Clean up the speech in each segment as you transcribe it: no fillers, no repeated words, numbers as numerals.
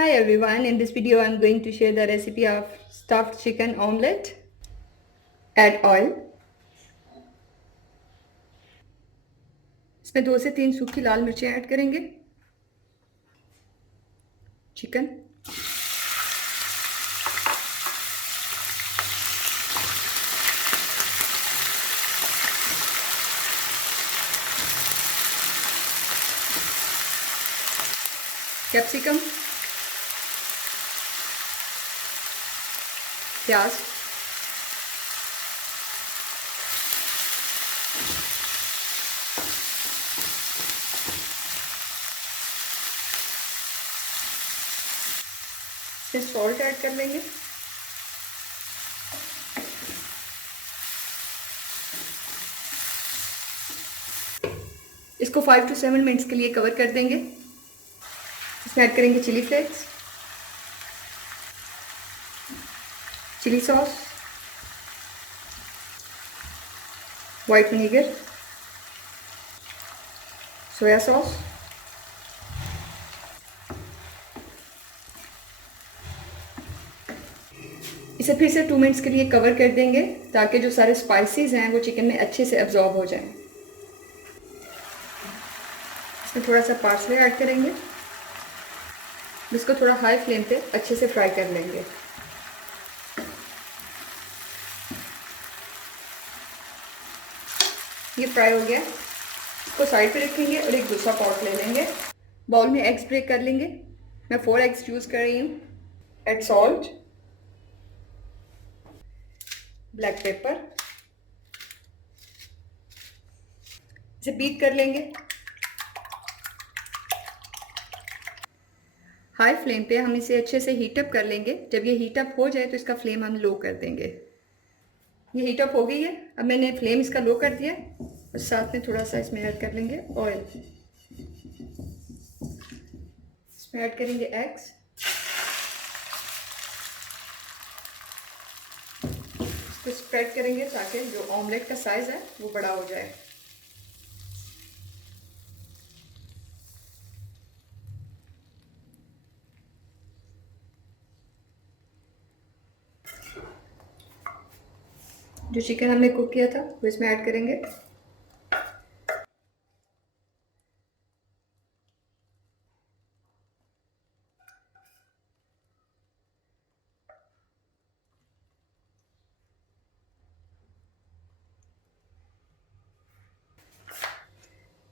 Hi everyone, in this video I'm going to share the recipe of stuffed chicken omelette. Add oil. इसमें 2 से 3 सूखी लाल मिर्चें add करेंगे. Chicken. Capsicum. प्याज. इसमें सॉल्ट ऐड कर लेंगे. इसको 5 to 7 मिनट्स के लिए कवर कर देंगे. इसमें ऐड करेंगे chilli flakes, chilli sauce, white vinegar, soya sauce, इसे फिर से 2 मिनट्स के लिए कवर कर देंगे ताकि जो सारे स्पाइसेस हैं वो चिकन में अच्छे से अब्जॉर्ब हो जाएं. इसमें थोड़ा सा पार्सले ऐड करेंगे. इसको थोड़ा हाई फ्लेम पे अच्छे से फ्राई कर लेंगे. ये फ्राई हो गया. इसको साइड पे रखेंगे और एक दूसरा पॉट ले लेंगे. बाउल में एग्स ब्रेक कर लेंगे. मैं 4 एग्स यूज़ कर रही हूँ. Add salt, black pepper. इसे बीट कर लेंगे. हाई फ्लेम पे हम इसे अच्छे से हीटअप कर लेंगे. जब ये हीटअप हो जाए तो इसका फ्लेम हम लो कर देंगे. ये हीटअप हो गई है. अब मैंने फ्लेम इसका लो कर दिया और साथ में थोड़ा सा इसमें ऐड कर लेंगे ऑयल. इसमें ऐड करेंगे एग्स. इसको स्प्रेड करेंगे ताकि जो ऑमलेट का साइज़ है वो बड़ा हो जाए. जो चिकन हमने कुक किया था वो इसमें ऐड करेंगे.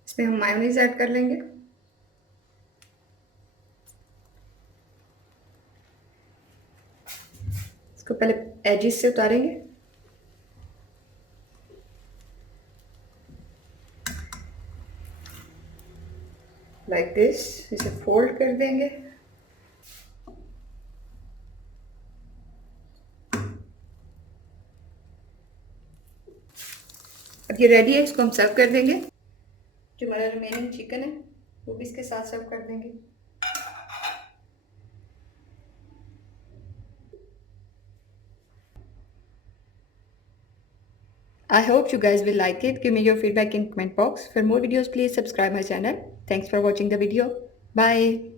इसमें हम मायोनीज ऐड कर लेंगे. इसको पहले एजिस से उतारेंगे. Like this. इसे फोल्ड कर देंगे. अब ये रेडी है. इसको हम सर्व कर देंगे. जो हमारा रिमेनिंग चिकन है वो भी इसके साथ सर्व कर देंगे. I hope you guys will like it. Give me your feedback in comment box. For more videos, please subscribe my channel. Thanks for watching the video. Bye.